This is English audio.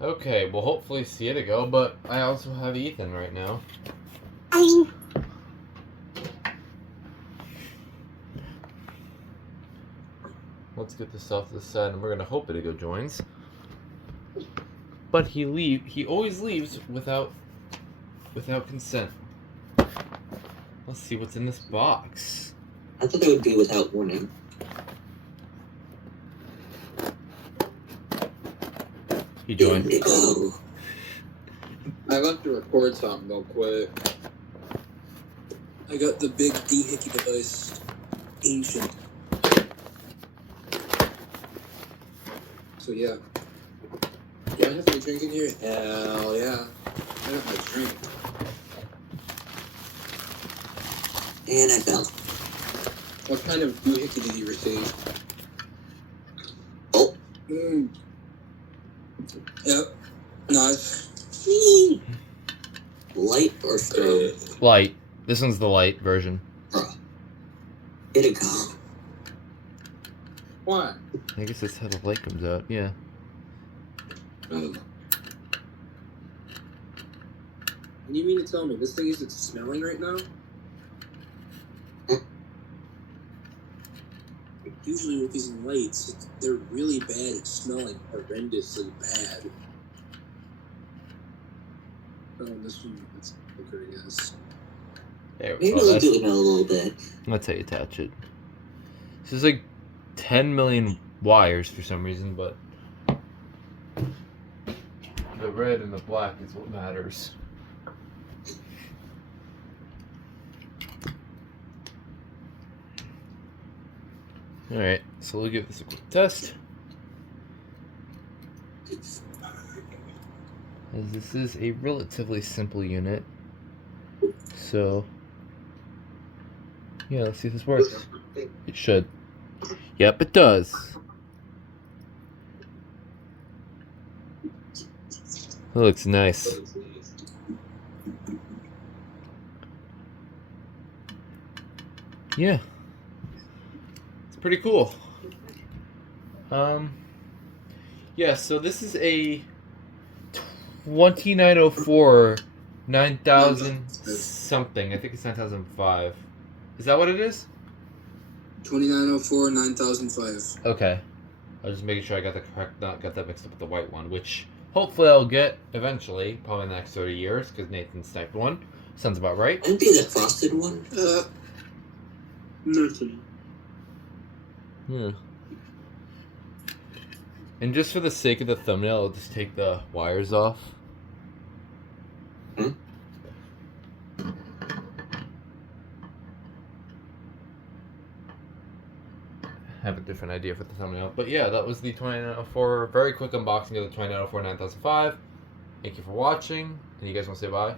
Okay, well hopefully see it go, but I also have Ethan right now. Let's get this off to the side, and we're gonna hope Itigo joins. But he always leaves without consent. Let's see what's in this box. I thought that would be without warning. He joined. Itigo. I left to record something real quick. I got the big doohickey device, ancient. So yeah. Do I have my drink in here? Hell yeah. I got my drink. And I fell. What kind of doohickey did you receive? Oh. Yep. Nice. Light or strong? Light. This one's the light version. Itigo. Why? I guess that's how the light comes out. Yeah. And you mean to tell me this thing isn't smelling right now? Usually with these lights, they're really bad at smelling horrendously bad. Oh, this one, that's thicker, I guess. There, Maybe we'll do it in a little bit. That's how you attach it. This is like 10 million wires for some reason, but the red and the black is what matters. Alright, so we'll give this a quick test. As this is a relatively simple unit. So, yeah, let's see if this works. It should. Yep, it does. That looks nice. Yeah. It's pretty cool. Yeah, so this is a 2904 9000 something. I think it's 9005. Is that what it is? 2904 9005. Okay. I was just making sure I got the correct, not got that mixed up with the white one, which hopefully I'll get eventually, probably in the next 30 years, because Nathan sniped one. Sounds about right. Wouldn't be the frosted one? Nothing. Yeah. And just for the sake of the thumbnail, I'll just take the wires off. Hmm? Have a different idea for the thumbnail. But yeah, that was the 2904. Very quick unboxing of the 2904 9005. Thank you for watching. And you guys want to say bye?